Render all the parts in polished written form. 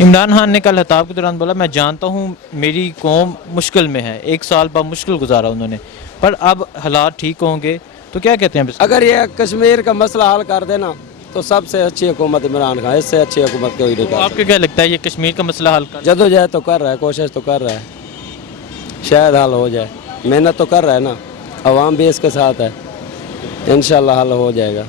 عمران خان نے کل خطاب کے دوران بولا میں جانتا ہوں میری قوم مشکل میں ہے، 1 سال بہت مشکل گزارا انہوں نے، پر اب حالات ٹھیک ہوں گے، تو کیا کہتے ہیں؟ اگر یہ کشمیر کا مسئلہ حل کر دینا تو سب سے اچھی حکومت عمران خان، اس سے اچھی حکومت کوئی نہیں تو کر آپ کو کیا لگتا ہے یہ کشمیر کا مسئلہ حل کر؟ جدوجہد تو کر رہا ہے، کوشش تو کر رہا ہے، شاید حل ہو جائے، محنت تو کر رہا ہے نا، عوام بھی اس کے ساتھ ہے، انشاءاللہ حل ہو جائے گا۔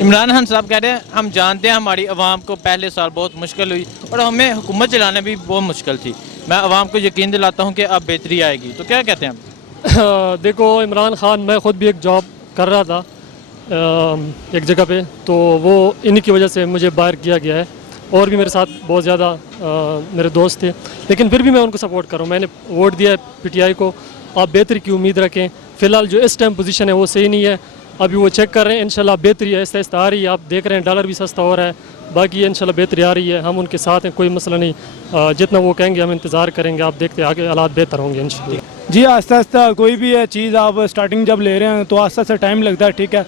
عمران خان صاحب کہہ رہے ہیں ہم جانتے ہیں ہماری عوام کو پہلے سال بہت مشکل ہوئی اور ہمیں حکومت چلانا بھی بہت مشکل تھی، میں عوام کو یقین دلاتا ہوں کہ اب بہتری آئے گی، تو کیا کہتے ہیں آپ؟ دیکھو عمران خان، میں خود بھی ایک جاب کر رہا تھا ایک جگہ پہ، تو وہ انہی کی وجہ سے مجھے باہر کیا گیا ہے، اور بھی میرے ساتھ بہت زیادہ میرے دوست تھے، لیکن پھر بھی میں ان کو سپورٹ کر رہا ہوں۔ میں نے ووٹ دیا ہے پی ٹی آئی کو، آپ بہتری کی امید رکھیں۔ فی الحال جو اس ٹائم پوزیشن ہے وہ صحیح نہیں ہے، ابھی وہ چیک کر رہے ہیں، انشاءاللہ بہتری ہے، آہستہ آہستہ آ رہی ہے، آپ دیکھ رہے ہیں ڈالر بھی سستا ہو رہا ہے، باقی انشاءاللہ بہتری آ رہی ہے، ہم ان کے ساتھ ہیں، کوئی مسئلہ نہیں، جتنا وہ کہیں گے ہم انتظار کریں گے، آپ دیکھتے ہیں آگے حالات بہتر ہوں گے انشاءاللہ۔ جی آہستہ آہستہ کوئی بھی چیز آپ اسٹارٹنگ جب لے رہے ہیں تو آہستہ آہستہ ٹائم لگتا ہے، ٹھیک ہے،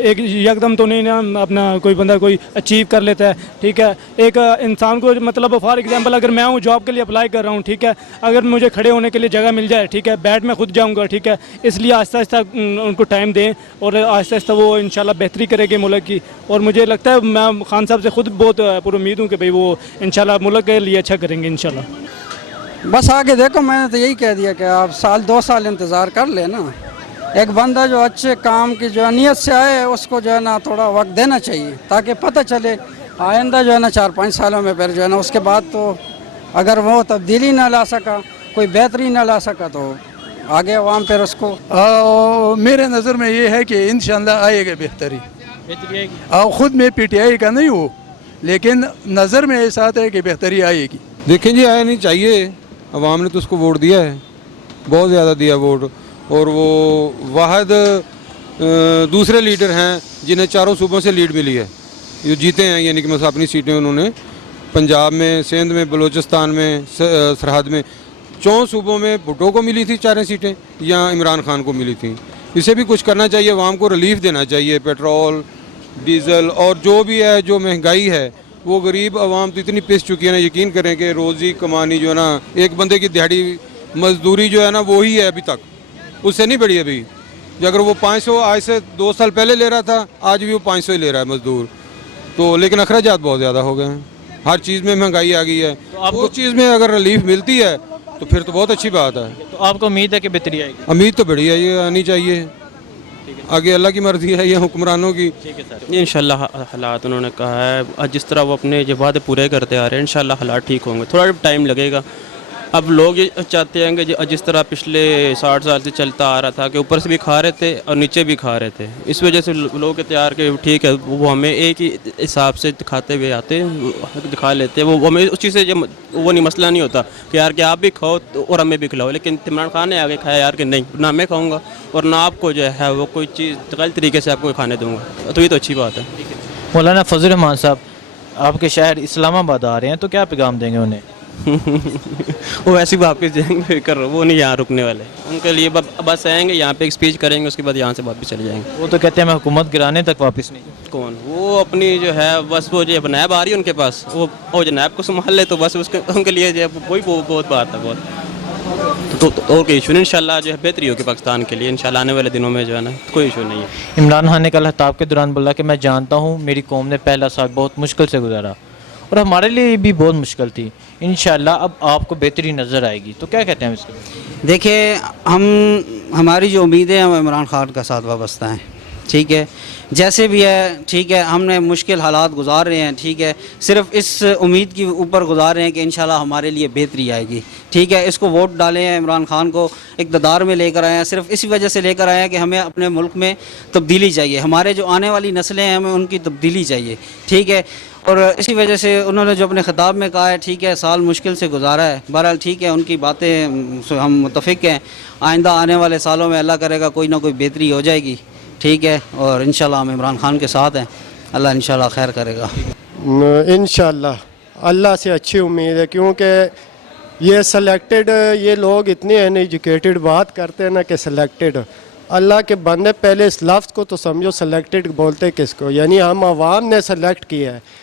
ایک یکدم تو نہیں نا اپنا کوئی بندہ کوئی اچیو کر لیتا ہے، ٹھیک ہے۔ ایک انسان کو مطلب فار ایگزامپل اگر میں ہوں جاب کے لیے اپلائی کر رہا ہوں، ٹھیک ہے، اگر مجھے کھڑے ہونے کے لیے جگہ مل جائے، ٹھیک ہے، بیٹ میں خود جاؤں گا، ٹھیک ہے، اس لیے آہستہ آہستہ ان کو ٹائم دیں اور آہستہ آہستہ وہ انشاءاللہ بہتری کرے گے ملک کی، اور مجھے لگتا ہے میں خان صاحب سے خود بہت پر امید ہوں کہ بھئی وہ انشاءاللہ ملک کے لیے اچھا کریں گے انشاءاللہ۔ بس آگے دیکھو، میں نے تو یہی کہہ دیا کہ آپ 1-2 سال انتظار کر لیں نا، ایک بندہ جو اچھے کام کی جو نیت سے آئے اس کو جو ہے نا تھوڑا وقت دینا چاہیے، تاکہ پتہ چلے آئندہ جو ہے نا 4-5 سالوں میں پھر جو ہے نا اس کے بعد تو اگر وہ تبدیلی نہ لا سکا، کوئی بہتری نہ لا سکا، تو آگے عوام پھر اس کو میرے نظر میں یہ ہے کہ انشاءاللہ آئے گا بہتری، بہتری آئے گی؟ خود میں پی ٹی آئی کا نہیں ہوں، لیکن نظر میں ایسا آتا ہے کہ بہتری آئے گی۔ دیکھیں جی، آیا نہیں چاہیے، عوام نے تو اس کو ووٹ دیا ہے، بہت زیادہ دیا ووٹ، اور وہ واحد دوسرے لیڈر ہیں جنہیں چاروں صوبوں سے لیڈ ملی ہے، جو جیتے ہیں، یعنی کہ مثلا اپنی سیٹیں انہوں نے پنجاب میں، سندھ میں، بلوچستان میں، سرحد میں، 4 صوبوں میں بھٹو کو ملی تھی 4 سیٹیں یا عمران خان کو ملی تھیں۔ اسے بھی کچھ کرنا چاہیے، عوام کو ریلیف دینا چاہیے، پیٹرول، ڈیزل اور جو بھی ہے، جو مہنگائی ہے، وہ غریب عوام تو اتنی پس چکی ہے نا، یقین کریں کہ روزی کمانی جو ہے نا، ایک بندے کی دیہڑی مزدوری جو ہے نا وہی ہے ابھی تک، اس سے نہیں بڑھی ابھی، اگر وہ 500 آج سے 2 سال پہلے لے رہا تھا، آج بھی وہ 500 ہی لے رہا ہے مزدور، تو لیکن اخراجات بہت زیادہ ہو گئے ہیں، ہر چیز میں مہنگائی آ گئی ہے، اس چیز میں اگر ریلیف ملتی ہے تو پھر تو بہت اچھی بات ہے۔ تو آپ کو امید ہے کہ بہتری آئے گی؟ امید تو بڑی ہے، یہ آنی چاہیے، آگے اللہ کی مرضی ہے یا حکمرانوں کی۔ انشاءاللہ حالات انہوں نے کہا ہے جس طرح وہ اپنے جو وعدے پورے کرتے آ رہے ہیں، انشاءاللہ حالات ٹھیک ہوں گے، تھوڑا ٹائم لگے گا۔ اب لوگ یہ چاہتے ہیں کہ جس طرح پچھلے 60 سال سے چلتا آ رہا تھا کہ اوپر سے بھی کھا رہے تھے اور نیچے بھی کھا رہے تھے، اس وجہ سے لوگ تیار کہ ٹھیک ہے وہ ہمیں ایک ہی حساب سے دکھاتے ہوئے آتے دکھا لیتے ہیں، وہ ہمیں اس چیز سے وہ نہیں مسئلہ نہیں ہوتا کہ یار کہ آپ بھی کھاؤ اور ہمیں بھی کھلاؤ، لیکن عمران خان نے آگے کھایا یار کہ نہیں، نہ میں کھاؤں گا اور نہ آپ کو جو ہے وہ کوئی چیز غلط طریقے سے آپ کو کھانے دوں گا، تو یہ تو اچھی بات ہے۔ مولانا فضل الرحمان صاحب آپ کے شہر اسلام آباد آ رہے ہیں، تو کیا پیغام دیں گے انہیں؟ وہ ایسی واپس جائیں گے، فکر وہ نہیں یہاں رکنے والے، ان کے لیے بس آئیں گے، یہاں پہ ایک اسپیچ کریں گے، اس کے بعد یہاں سے واپس چلے جائیں گے۔ وہ تو کہتے ہیں میں حکومت گرانے تک واپس نہیں۔ کون وہ اپنی جو ہے بس وہ جو نائب آ رہی ہے ان کے پاس، وہ جو نائب کو سنبھال لے تو بس ان کے لیے جو ہے وہی بہت بات ہے، بہت تو اور کوئی ایشو نہیں، انشاءاللہ جو ہے بہتری ہوگی پاکستان کے لیے، انشاءاللہ آنے والے دنوں میں جو ہے نا کوئی ایشو نہیں ہے۔ عمران خان نے کل خطاب کے دوران بولا کہ میں جانتا ہوں میری قوم نے پہلا سال بہت مشکل سے گزارا اور ہمارے لیے بھی بہت مشکل تھی، انشاءاللہ اب آپ کو بہتری نظر آئے گی، تو کیا کہتے ہیں اس کے؟ دیکھیں، ہماری جو امیدیں ہیں وہ عمران خان کا ساتھ وابستہ ہیں، ٹھیک ہے، جیسے بھی ہے، ٹھیک ہے، ہم نے مشکل حالات گزار رہے ہیں، ٹھیک ہے، صرف اس امید کی اوپر گزار رہے ہیں کہ انشاءاللہ ہمارے لیے بہتری آئے گی، ٹھیک ہے، اس کو ووٹ ڈالے ہیں، عمران خان کو اقتدار میں لے کر آئے ہیں، صرف اسی وجہ سے لے کر آئے ہیں کہ ہمیں اپنے ملک میں تبدیلی چاہیے، ہمارے جو آنے والی نسلیں ہیں ہمیں ان کی تبدیلی چاہیے، ٹھیک ہے، اور اسی وجہ سے انہوں نے جو اپنے خطاب میں کہا ہے، ٹھیک ہے، سال مشکل سے گزارا ہے، بہرحال ٹھیک ہے، ان کی باتیں ہم متفق ہیں، آئندہ آنے والے سالوں میں اللہ کرے گا کوئی نہ کوئی بہتری ہو جائے گی، ٹھیک ہے، اور انشاءاللہ ہم عمران خان کے ساتھ ہیں، اللہ انشاءاللہ خیر کرے گا۔ انشاءاللہ اللہ سے اچھی امید ہے، کیونکہ یہ سلیکٹڈ، یہ لوگ اتنے ان ایجوکیٹڈ بات کرتے ہیں نا کہ سلیکٹڈ، اللہ کے بندے پہلے اس لفظ کو تو سمجھو، سلیکٹڈ بولتے کس کو، یعنی ہم عوام نے سلیکٹ کیا ہے،